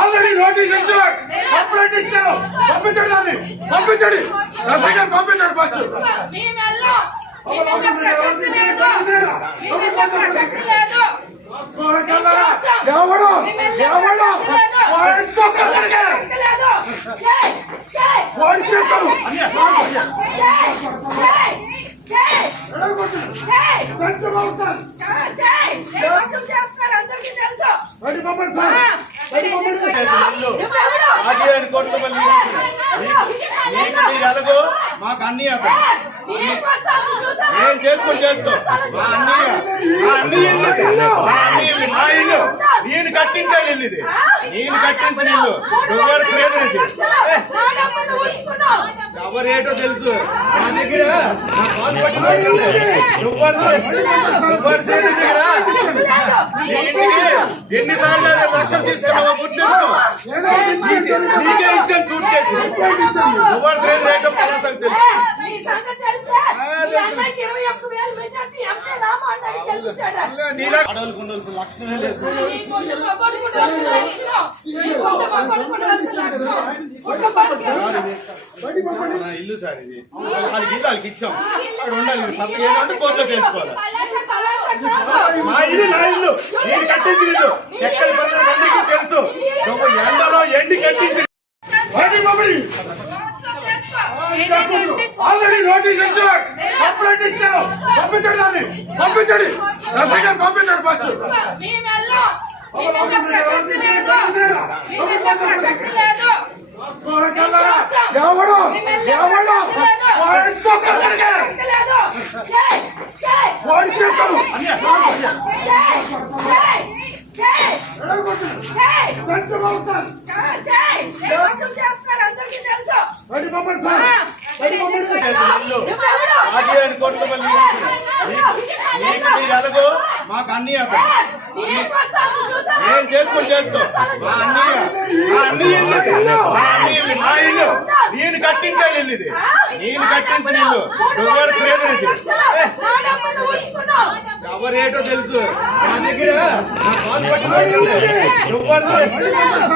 Already notice ఇచ్చారు, complaint ఇచ్చారు, పంపించండి దాన్ని, పంపించండి రసంగా పంపించండి ఫస్ట్. ఎవడు ఎవడు ఫోన్ చేస్తాము మాకు అన్నీ ఏం చేసుకొని చేసుకో మా ఇల్లు నేను కట్టించే ఇల్లు ఇది, నేను కట్టించిన ఇల్లు ఎవరు లేదు. ఎవరేటో తెలుసు నా దగ్గర నా కాలు పట్టిన ఎవరు దగ్గర ఎన్నిసార్లు లక్షలు తీసుకున్నావో గుర్తు నీకే ఇచ్చాను సూట్ కేసు. ఎవరు లేదు రేటో పలాసకు తెలుసు. అడవులకు ఉండవలసిన లక్షణమే లేదు. ఇల్లు సార్ ఇది, వాళ్ళకి ఇల్లు వాళ్ళకి ఇచ్చాం, అక్కడ ఉండాలి. పక్కన ఏదంటే కోర్టులో తెలుసుకోవాలి. మా ఇల్లు నా ఇల్లు, నేను కట్టించి ఇల్లు ఎక్కడ అందరికీ తెలుసు. ఎండలో ఎండి కట్టించి ఆల్రెడీ నోటీస్ ఇచ్చారు, కంప్లైంట్ ఇచ్చారు, పంపించండి దాన్ని, పంపించండి రసంగా పంపించండి ఫస్ట్. ఎవడు ఎవడు ఫోన్ చేస్తాము మాకు అన్నీ ఏం చేసుకొని చేసుకో మా ఇల్లు నేను కట్టించే ఇల్లు ఇది, నేను కట్టించిన ఇల్లు ఎవరు లేదు. ఎవరేటో తెలుసు నా దగ్గర నా కాలు పట్టిన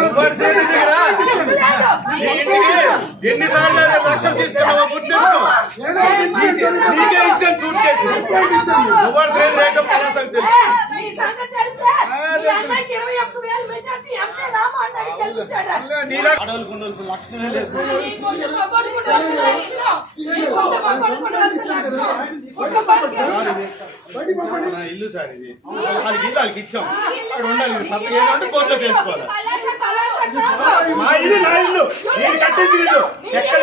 ఎవరు దగ్గర ఎన్నిసార్లు లక్షలు తీసుకున్నావో గుర్తు నీకే ఇచ్చాను సూట్ కేసు. ఎవరు లేదు రేటో పలాసకు తెలుసు. అడవులకు ఉండవలసిన లక్షణమే లేదు. ఇల్లు సార్ ఇది, వాళ్ళకి ఇల్లు వాళ్ళకి ఇచ్చాం, అక్కడ ఉండాలి. పక్కన ఏదంటే కోర్టులో తెలుసుకోవాలి. మా ఇల్లు నా ఇల్లు, నేను కట్టించి ఇల్లు ఎక్కడ